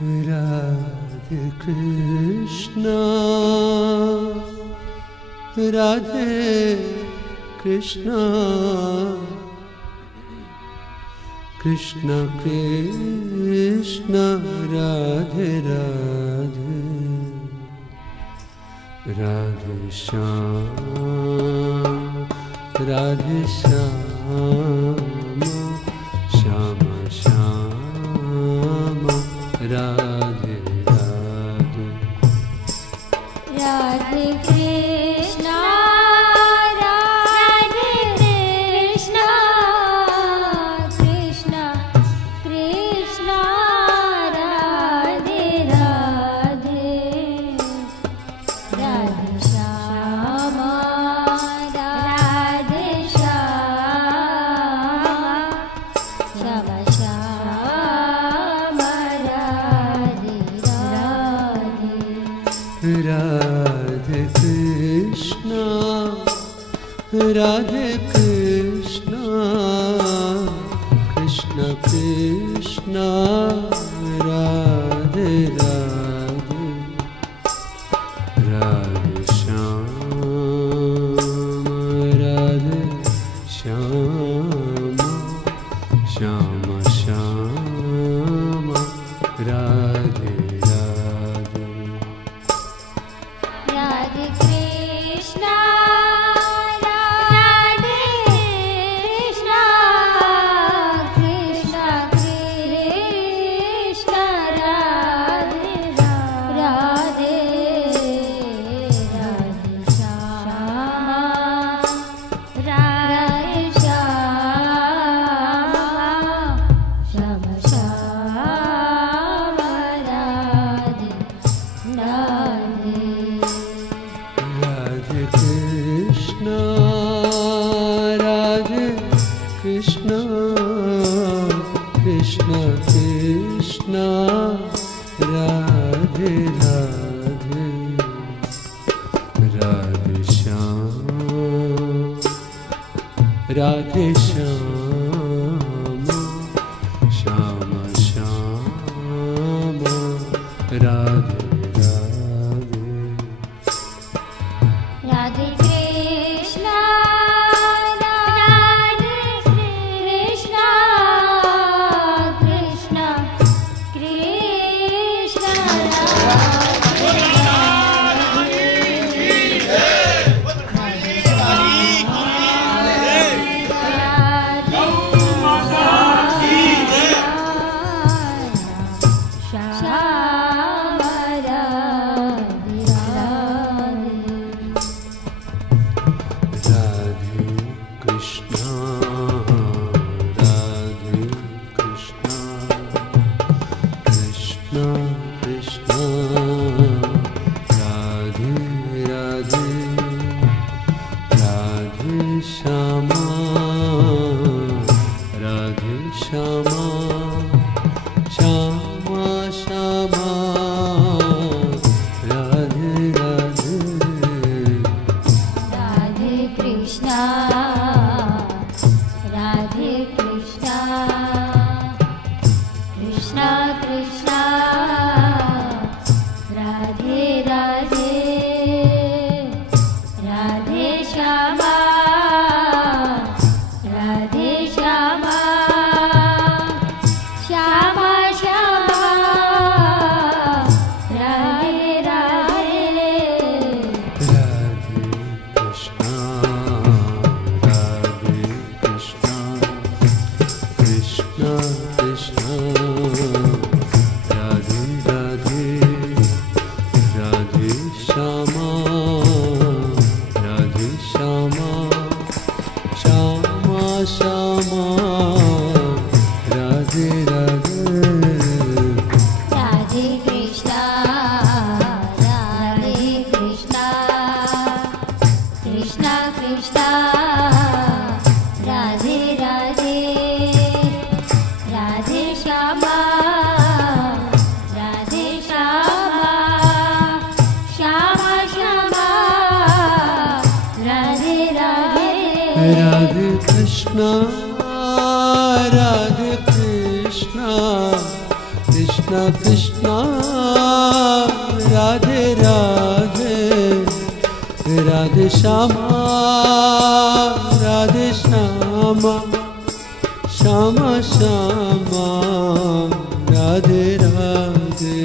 Radhe Krishna, Radhe Krishna, Krishna Krishna, Radhe Radhe, Radhe Shyam, Radhe Shyam, Shyama Shyama, Radhe Radhe, Radhe Krishna, Radhe Krishna, Krishna Krishna, Radhe Radhe, Radhe Shyama, Radhe Shyama, Shyama Shyama, Radhe Radhe. Radhe Krishna, Radhe Krishna, Krishna Krishna, Radhe Radhe, Radhe Shyama, Radhe Shyama, Shyama Shyama, Radhe Radhe. Radhe Krishna, Radhe Krishna, Krishna Krishna, Radhe Radhe, Radhe Shyama, Radhe Shyama, Shyama Shyama, Radhe Radhe. Radhe Krishna, Radhe Krishna, Krishna Krishna, Radhe Radhe, Radhe Shyam, Radhe Shyama, Shyama Shyama, Radhe Radhe. Radhe Krishna, Radhe Krishna, Krishna Krishna, Radhe Krishna, Krishna Krishna Radhe Radhe Radhe Shyama Radhe Shyama Shyama Shyama Radhe Radhe